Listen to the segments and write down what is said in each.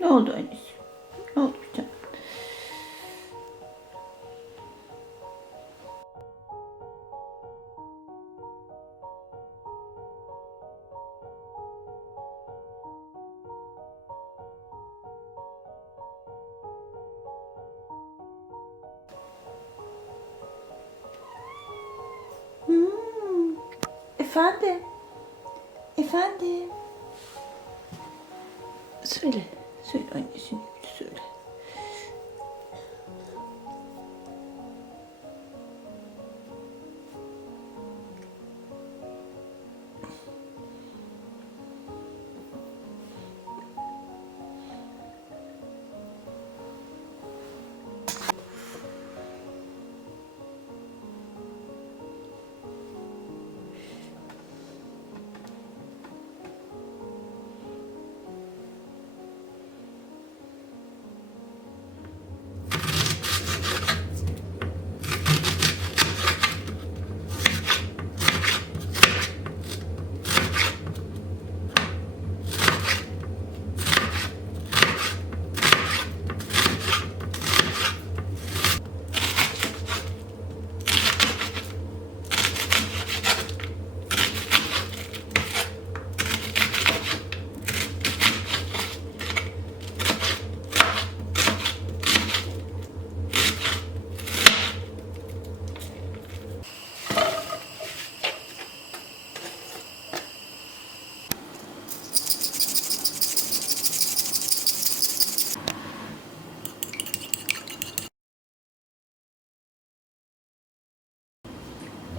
Ne oldu öyleyse? Efendim. Efendim. Söyle. Söyle annesinin söyle.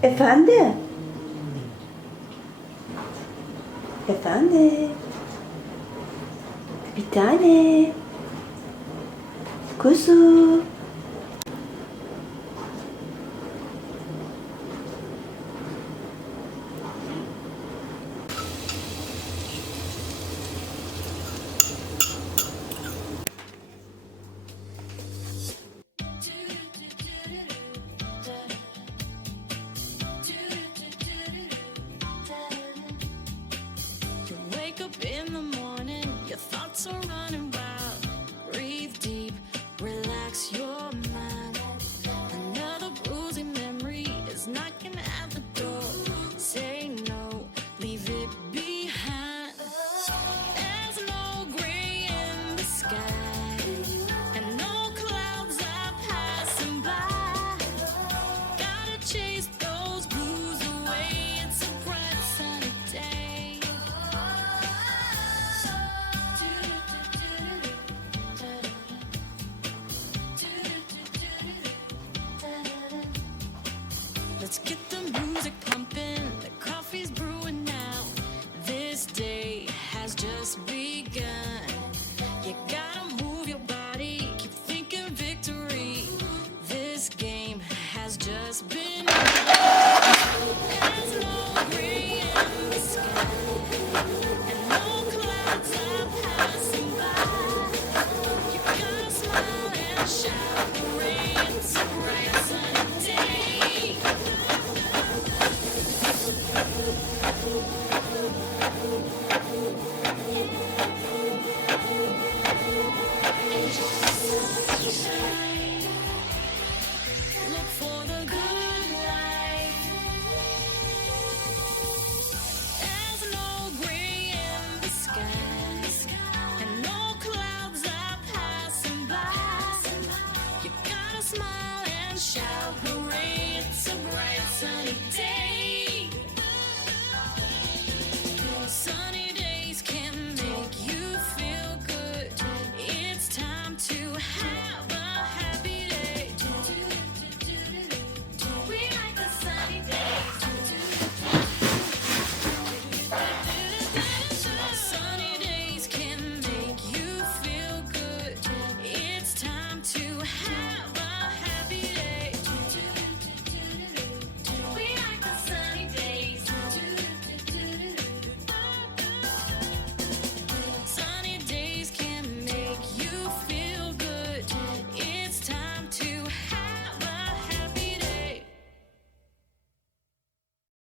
Efendi. Efendi. Bir tane. Kuzu.